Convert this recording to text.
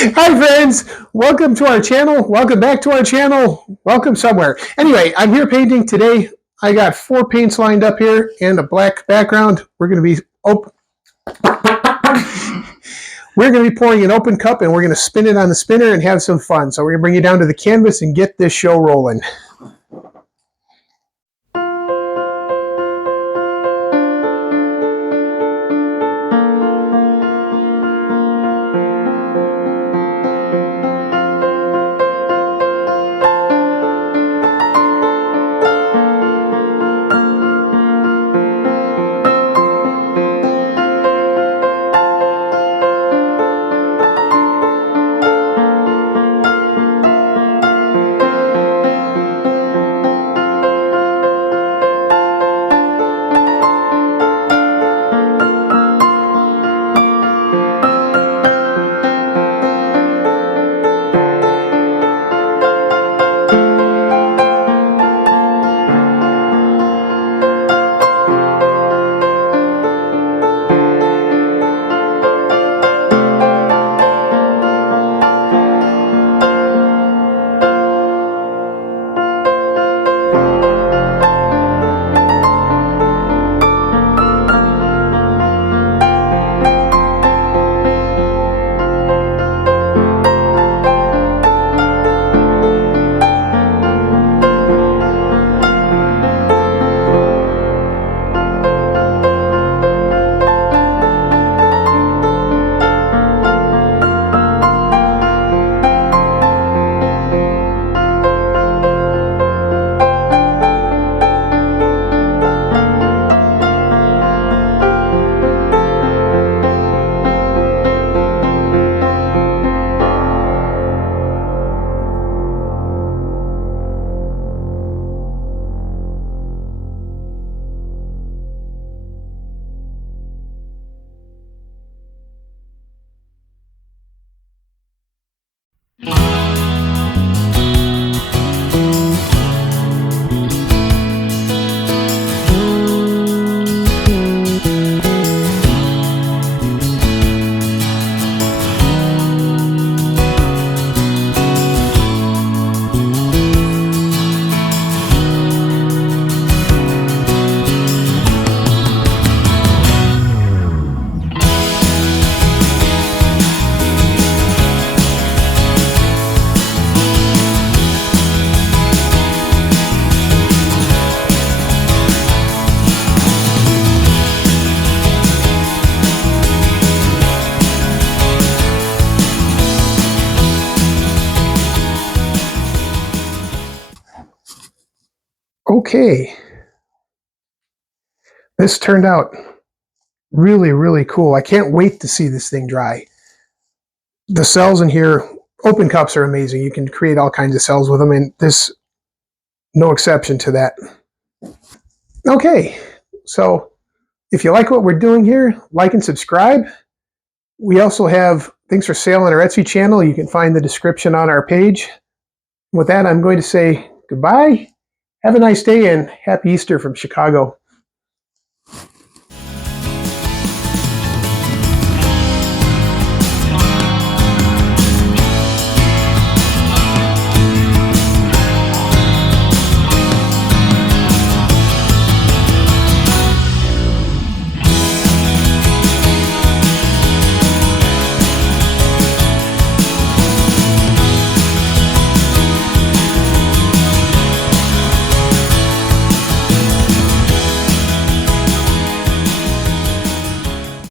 Hi friends, welcome to our channel. Welcome back to our channel. Welcome somewhere. Anyway, I'm here painting today. I got 4 paints lined up here and a black background. We're going to be pouring an open cup and we're going to spin it on the spinner and have some fun. So we're going to bring you down to the canvas and get this show rolling. Okay, this turned out really, really cool. I can't wait to see this thing dry. The cells in here, open cups are amazing. You can create all kinds of cells with them, and this, no exception to that. Okay, so if you like what we're doing here, like and subscribe. We also have things for sale on our Etsy channel. You can find the description on our page. With that, I'm going to say goodbye. Have a nice day and happy Easter from Chicago.